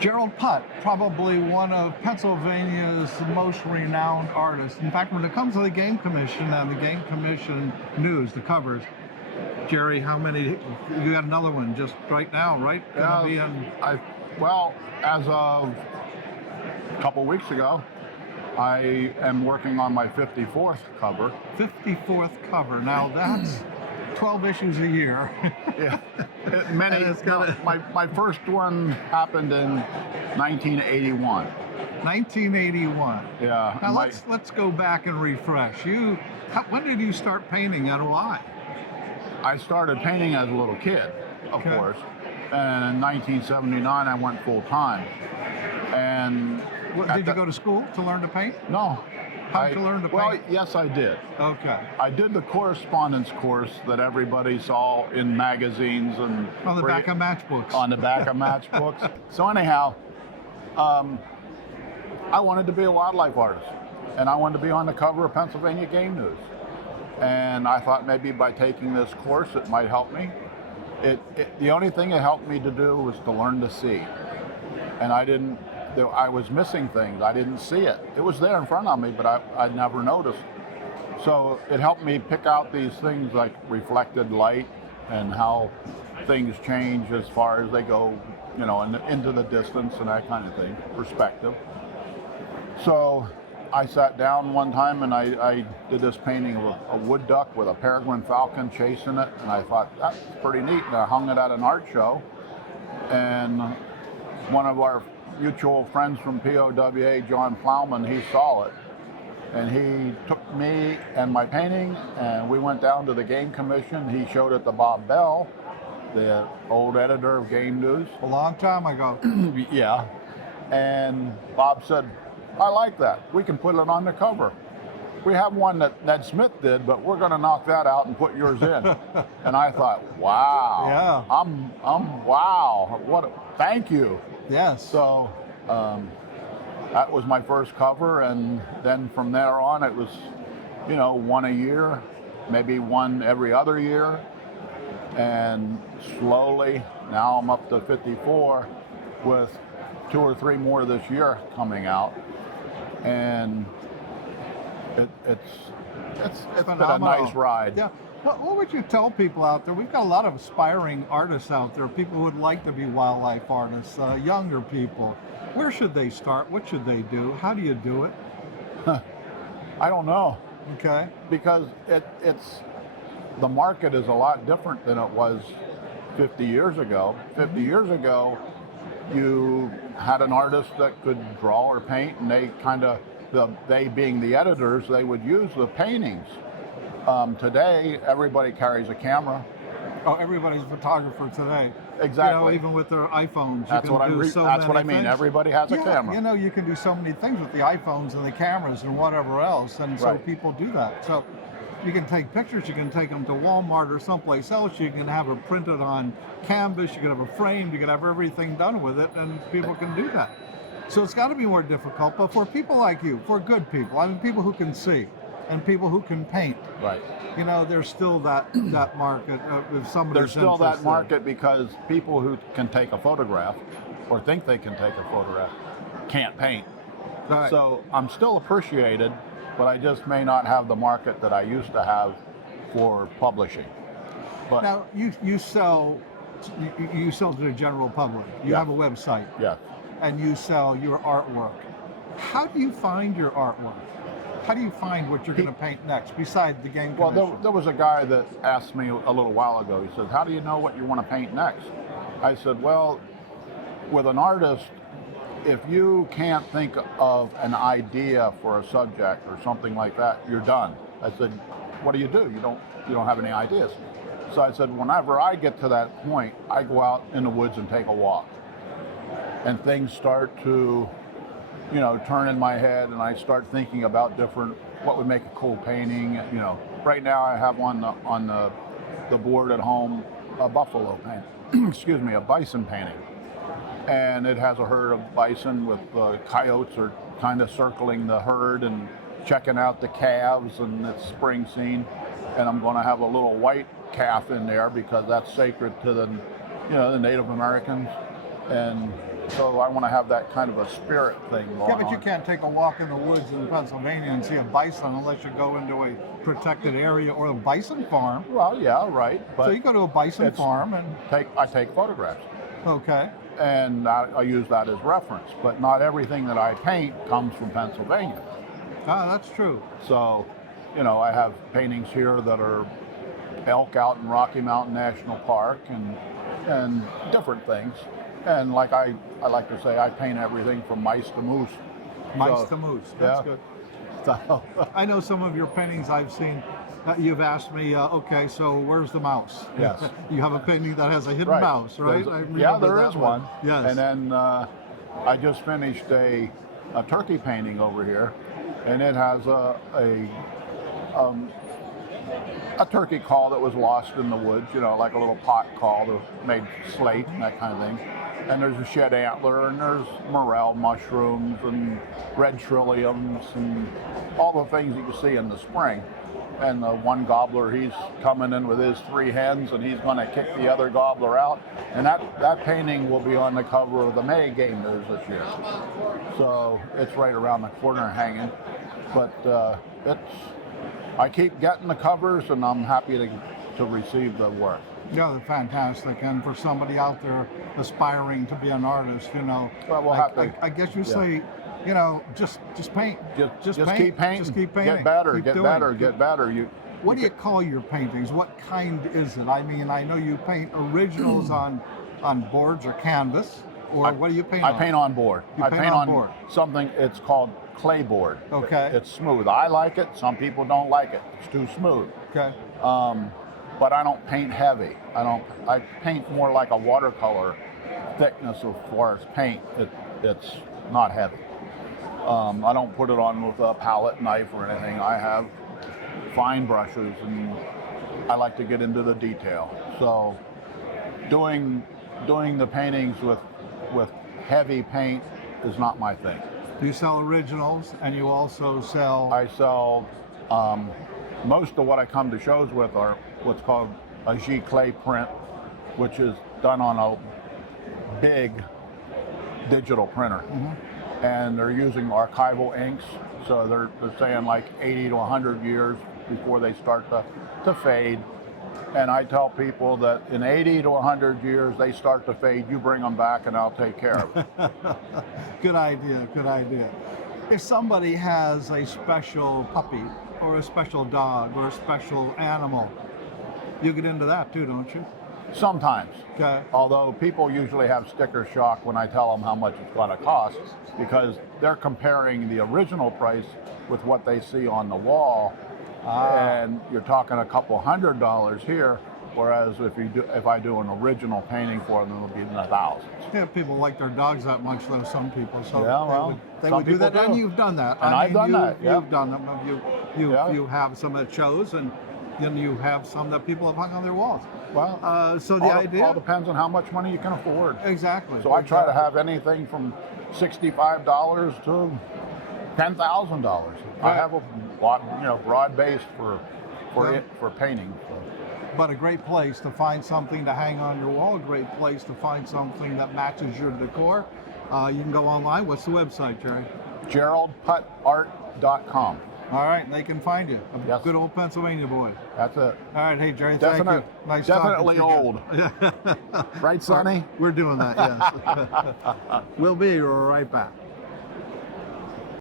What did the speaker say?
Gerald Putt, probably one of Pennsylvania's most renowned artists. In fact, when it comes to the Game Commission and the Game Commission news, the covers, Jerry, how many? You got another one just right now, right? Gonna be in... Well, as of a couple weeks ago, I am working on my 54th cover. 54th cover. Now that's 12 issues a year. Yeah. My first one happened in 1981. 1981. Yeah. Now let's go back and refresh. When did you start painting at Hawaii? I started painting as a little kid, of course. And in 1979, I went full time. And did you go to school to learn to paint? No. How did you learn to paint? Well, yes, I did. Okay. I did the correspondence course that everybody saw in magazines and on the back of matchbooks. On the back of matchbooks. So anyhow, I wanted to be a wildlife artist, and I wanted to be on the cover of Pennsylvania Game News. And I thought maybe by taking this course, it might help me. The only thing it helped me to do was to learn to see, and I was missing things. I didn't see it. It was there in front of me, but I never noticed. So it helped me pick out these things like reflected light and how things change as far as they go, into the distance and that kind of thing, perspective. So I sat down one time and I did this painting of a wood duck with a peregrine falcon chasing it, and I thought, that's pretty neat. And I hung it at an art show, and one of our mutual friends from POWA, John Plowman, he saw it, and he took me and my painting, and we went down to the Game Commission. He showed it to Bob Bell, the old editor of Game News. A long time ago. Yeah. And Bob said, I like that. We can put it on the cover. We have one that Ned Smith did, but we're going to knock that out and put yours in. And I thought, wow. Yeah. Wow. Thank you. Yes. So that was my first cover, and then from there on it was, one a year, maybe one every other year, and slowly now I'm up to 54 with 2 or 3 more this year coming out, and it's been a nice ride. Yeah. What would you tell people out there? We've got a lot of aspiring artists out there, people who would like to be wildlife artists, younger people. Where should they start? What should they do? How do you do it? I don't know. Okay. Because the market is a lot different than it was 50 years ago. 50 years ago, you had an artist that could draw or paint, and they being the editors, they would use the paintings. Today, everybody carries a camera. Oh, everybody's a photographer today. Exactly. Even with their iPhones. That's what I mean. Everybody has a camera. You can do so many things with the iPhones and the cameras and whatever else, and so people do that. So you can take pictures, you can take them to Walmart or someplace else, you can have it printed on canvas, you can have it framed, you can have everything done with it, and people can do that. So it's got to be more difficult, but for people like you, for good people, people who can see, and people who can paint. Right. There's still that market if somebody's There's still that interested. market because people who can take a photograph or think they can take a photograph can't paint. Right. So I'm still appreciated, but I just may not have the market that I used to have for publishing. But now you sell to the general public. You have a website. Yeah. And you sell your artwork. How do you find your artwork? How do you find what you're going to paint next, besides the Game Commission? Well, there was a guy that asked me a little while ago. He said, how do you know what you want to paint next? I said, well, with an artist, if you can't think of an idea for a subject or something like that, you're done. I said, what do? You don't have any ideas. So I said, whenever I get to that point, I go out in the woods and take a walk. And things start to turn in my head, and I start thinking about what would make a cool painting. Right now I have on the board at home a buffalo painting, a bison painting, and it has a herd of bison with coyotes are kind of circling the herd and checking out the calves, and it's spring scene, and I'm going to have a little white calf in there because that's sacred to the Native Americans, and So I want to have that kind of a spirit thing going Yeah, but you on. can't take a walk in the woods in Pennsylvania and see a bison unless you go into a protected area or a bison farm. Well, yeah, right. But So you go to a bison it's- farm and, I take photographs, okay. and I use that as reference. But not everything that I paint comes from Pennsylvania. Ah, that's true. So, I have paintings here that are elk out in Rocky Mountain National Park and different things. And like I like to say, I paint everything from mice to moose. Mice to moose. That's yeah. good. So, I know some of your paintings I've seen. You've asked me, okay, so where's the mouse? Yes. You have a painting that has a hidden right. mouse, right? Yeah, there is one. Yes. And then I just finished a turkey painting over here, and it has a turkey call that was lost in the woods, like a little pot call that made slate and that kind of thing. And there's a shed antler, and there's morel mushrooms and red trilliums and all the things that you see in the spring. And the one gobbler, he's coming in with his 3 hens, and he's going to kick the other gobbler out. And that painting will be on the cover of the May Game News this year. So it's right around the corner hanging. But I keep getting the covers, and I'm happy to receive the work. Yeah, they're fantastic. And for somebody out there aspiring to be an artist, Well, we'll have to, I guess you say, just paint. Just paint. keep painting. Just keep painting. Get better. Keep Get doing better. it. Get better. What do you call your paintings? What kind is it? I mean, I know you paint originals on boards or canvas, or what do you paint on? I paint on board. You I paint paint on on board. something, it's called clay board. Okay. It's smooth. I like it. Some people don't like it. It's too smooth. Okay. But I don't paint heavy. I paint more like a watercolor thickness as far as paint. It's not heavy. I don't put it on with a palette knife or anything. I have fine brushes, and I like to get into the detail. So doing the paintings with heavy paint is not my thing. Do you sell originals, and you also sell? I sell most of what I come to shows with are what's called a clay print, which is done on a big digital printer. Mm-hmm. And they're using archival inks, so they're saying like 80 to 100 years before they start to fade. And I tell people that in 80 to 100 years they start to fade, you bring them back and I'll take care of it. Good idea, good idea. If somebody has a special puppy or a special dog or a special animal, you get into that too, don't you? Sometimes. Okay. Although people usually have sticker shock when I tell them how much it's going to cost, because they're comparing the original price with what they see on the wall, and you're talking a couple $100 here, whereas if I do an original painting for them, it'll be in the thousands. Yeah, people like their dogs that much, though. Some people, so Yeah, well, they some would do that, people do. and you've done that. And I've done that, yeah. You've done them. You have some that shows, and then you have some that people have hung on their walls. Well, so the idea all depends on how much money you can afford. Exactly. So I try to have anything from $65 to $10,000. I have a lot, broad base for painting. So. But a great place to find something to hang on your wall. A great place to find something that matches your decor. You can go online. What's the website, Jerry? GeraldPuttArt.com. All right, they can find you. A Yes. good old Pennsylvania boy. That's it. All right, hey Jerry, thank you. Nice Definitely talking to you. old. Right, Sonny? We're doing that, yes. We'll be right back.